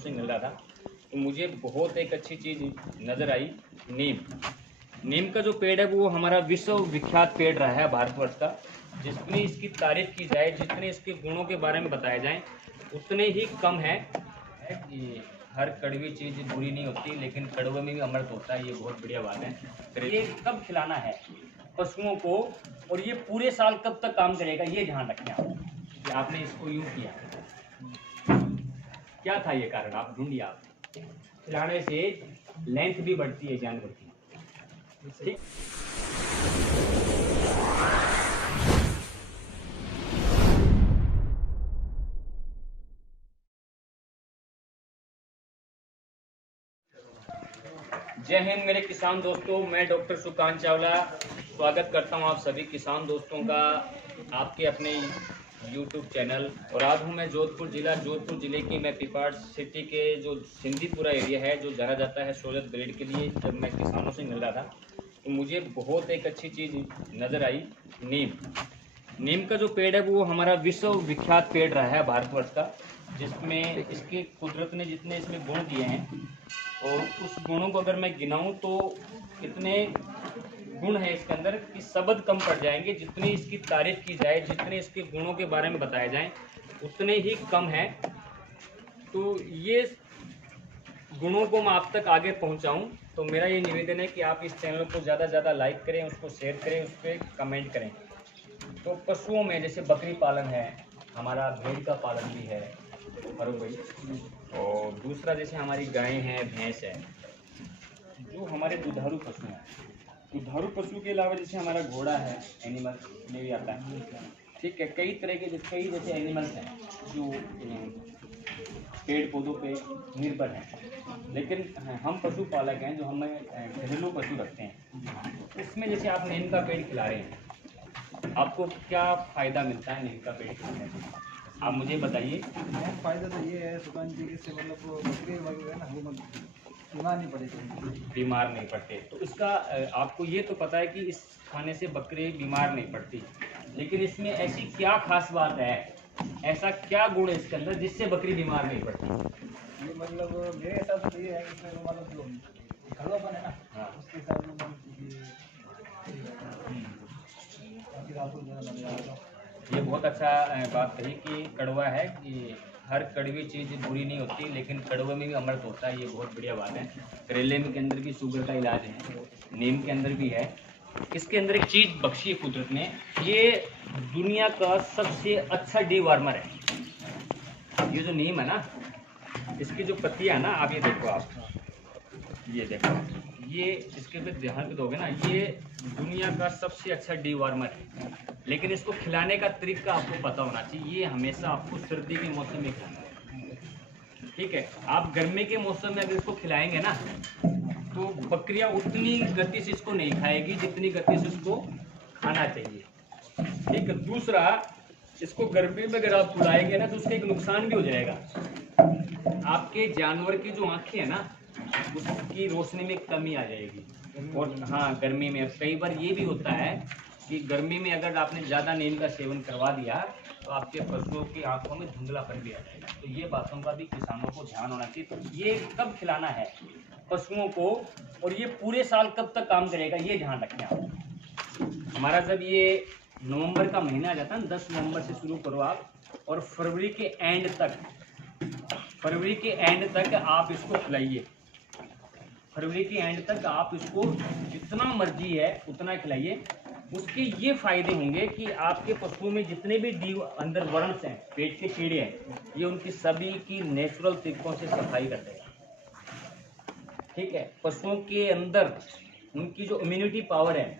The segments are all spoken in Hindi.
से मिल रहा था तो मुझे बहुत एक अच्छी चीज़ नज़र आई। नीम नीम का जो पेड़ है वो हमारा विश्व विख्यात पेड़ रहा है भारतवर्ष का। जितनी इसकी तारीफ की जाए, जितने इसके गुणों के बारे में बताया जाए उतने ही कम है कि हर कड़वी चीज़ बुरी नहीं होती, लेकिन कड़वे में भी अमृत होता है। ये बहुत बढ़िया बात है। ये कब खिलाना है पशुओं को और ये पूरे साल कब तक काम करेगा, ये ध्यान रखें आप कि आपने इसको यूँ किया। क्या था ये कारण, आप ढूंढिए। आप खिलाने से लेंथ भी बढ़ती है जानवर की। ठीक। जय हिंद मेरे किसान दोस्तों, मैं डॉक्टर सुकांत चावला स्वागत करता हूं आप सभी किसान दोस्तों का आपके अपने YouTube चैनल। और आज हूं मैं जोधपुर जिले की मैं पिपाड़ सिटी के जो सिंधीपुरा एरिया है जो जाना जाता है शोलत ब्रीड के लिए। जब मैं किसानों से मिल रहा था तो मुझे बहुत एक अच्छी चीज़ नज़र आई। नीम का जो पेड़ है वो हमारा विश्व विख्यात पेड़ रहा है भारतवर्ष का, जिसमें इसके कुदरत ने जितने इसमें गुण दिए हैं और उस गुणों को अगर मैं गिनाऊं तो इतने गुण है इसके अंदर कि शब्द कम पड़ जाएंगे। जितनी इसकी तारीफ की जाए, जितने इसके गुणों के बारे में बताया जाए उतने ही कम है। तो ये गुणों को मैं आप तक आगे पहुंचाऊं तो मेरा ये निवेदन है कि आप इस चैनल को ज़्यादा से ज़्यादा लाइक करें, उसको शेयर करें, उस पर कमेंट करें। तो पशुओं में जैसे बकरी पालन है, हमारा भेड़ का पालन भी है और दूसरा जैसे हमारी गाय हैं, भैंस है, जो हमारे दुधारू पशु हैं। दुधारू पशु के अलावा जैसे हमारा घोड़ा है, एनिमल में भी आता है। ठीक है, कई तरह के कई जैसे एनिमल्स हैं जो पेड़ पौधों पे निर्भर हैं, लेकिन हम पशुपालक हैं जो हमें घरेलू पशु रखते हैं। उसमें जैसे आप नीम का पेड़ खिला रहे हैं, आपको क्या फ़ायदा मिलता है नीम का पेड़ खिलाने से, आप मुझे बताइए। फ़ायदा तो ये है सुकांत जी, इससे मतलब बकरी वगैरह ना वो बीमार नहीं पड़ेगी, बीमार नहीं पड़ते। तो इसका आपको ये तो पता है कि इस खाने से बकरी बीमार नहीं पड़ती, लेकिन इसमें ऐसी क्या खास बात है, ऐसा क्या गुण है इसके अंदर जिससे बकरी बीमार नहीं पड़ती? ये मतलब मेरे हिसाब से ये है कि इसमें मतलब जो घरवापन है ना, हाँ। उसके हिसाब से ये बहुत अच्छा बात कही कि कड़वा है कि हर कड़वी चीज़ बुरी नहीं होती, लेकिन कड़वे में भी अमृत होता है। ये बहुत बढ़िया बात है। करेले में के अंदर भी शुगर का इलाज है, नीम के अंदर भी है। इसके अंदर एक चीज़ बख्शी है कुदरत ने, ये दुनिया का सबसे अच्छा डीवार्मर है। ये जो नीम है ना, इसकी जो पत्तियाँ है ना, आप ये देखो, आप ये देखो, ये इसके पे ध्यान पे दोगे ना, ये दुनिया का सबसे अच्छा डीवार्मर है। लेकिन इसको खिलाने का तरीका आपको पता होना चाहिए। ये हमेशा आपको सर्दी के मौसम में खिलाना है, ठीक है। आप गर्मी के मौसम में अगर इसको खिलाएंगे ना तो बकरियां उतनी गति से इसको नहीं खाएगी जितनी गति से इसको खाना चाहिए, ठीक है। दूसरा, इसको गर्मी में अगर आप खिलाएंगे ना तो उसका एक नुकसान भी हो जाएगा। आपके जानवर की जो आँखें हैं ना, उसकी रोशनी में कमी आ जाएगी। और हाँ, गर्मी में कई बार ये भी होता है कि गर्मी में अगर आपने ज़्यादा नीम का सेवन करवा दिया तो आपके पशुओं की आंखों में धुंधलापन भी आ जाएगा। तो ये बातों का भी किसानों को ध्यान होना चाहिए। तो ये कब खिलाना है पशुओं को और ये पूरे साल कब तक काम करेगा, ये ध्यान रखें आप। हमारा जब ये नवंबर का महीना आ जाता है, 10 नवंबर से शुरू करो आप, और फरवरी के एंड तक आप इसको खिलाइए। फरवरी के एंड तक आप इसको जितना मर्जी है उतना खिलाइए। उसके ये फायदे होंगे कि आपके पशुओं में जितने भी अंदर वर्म्स हैं, पेट के कीड़े हैं, ये उनकी सभी की नेचुरल तरीकों से सफाई कर देगा, ठीक है। पशुओं के अंदर उनकी जो इम्यूनिटी पावर है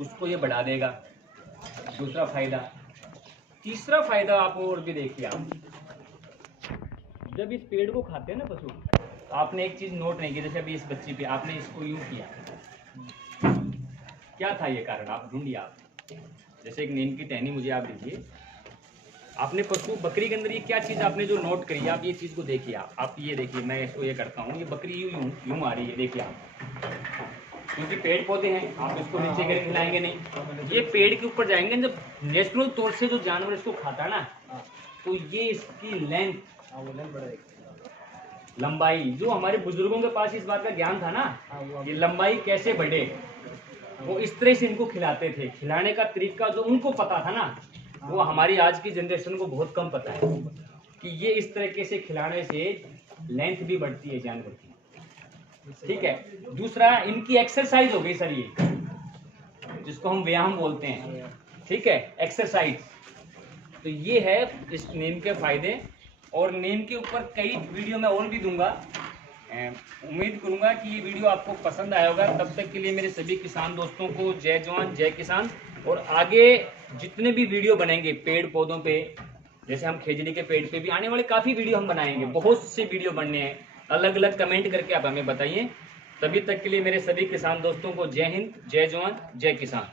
उसको ये बढ़ा देगा, दूसरा फायदा। तीसरा फायदा आप और भी देखिए, आप जब इस पेड़ को खाते हैं ना पशु, आपने एक चीज़ नोट नहीं की, जैसे अभी इस बच्ची पे आपने इसको यूँ किया, क्या था ये कारण, आप ढूंढिए। आप जैसे एक नीम की टहनी मुझे आप दीजिए, आपने पशु बकरी के अंदर ये क्या चीज़ आपने जो नोट करी है, आप ये चीज़ को देखिए। आप ये देखिए, मैं इसको ये करता हूँ, ये बकरी यूँ आ रही है, देखिए आप, क्योंकि पेड़ पौधे हैं, आप इसको नीचे कर खिलाएंगे नहीं, ये पेड़ के ऊपर जाएंगे। जब नेचुरल तौर से जो जानवर इसको खाता है ना, तो ये इसकी लेंथ बढ़ेगी। लंबाई, जो हमारे बुजुर्गों के पास इस बात का ज्ञान था ना कि लंबाई कैसे बढ़े, वो इस तरह से इनको खिलाते थे। खिलाने का तरीका जो उनको पता था ना, वो हमारी आज की जनरेशन को बहुत कम पता है कि ये इस तरीके से खिलाने से लेंथ भी बढ़ती है जानवर की। ठीक है, दूसरा इनकी एक्सरसाइज हो गई सर, ये जिसको हम व्यायाम बोलते हैं। ठीक है, एक्सरसाइज। तो ये है इस नीम के फायदे, और नीम के ऊपर कई वीडियो मैं और भी दूंगा। उम्मीद करूंगा कि ये वीडियो आपको पसंद आया होगा। तब तक के लिए मेरे सभी किसान दोस्तों को जय जवान जय किसान। और आगे जितने भी वीडियो बनेंगे पेड़ पौधों पे, जैसे हम खेजड़ी के पेड़ पे भी आने वाले काफ़ी वीडियो हम बनाएंगे, बहुत से वीडियो बनने हैं, अलग अलग कमेंट करके आप हमें बताइए। तभी तक के लिए मेरे सभी किसान दोस्तों को जय हिंद, जय जवान, जय किसान।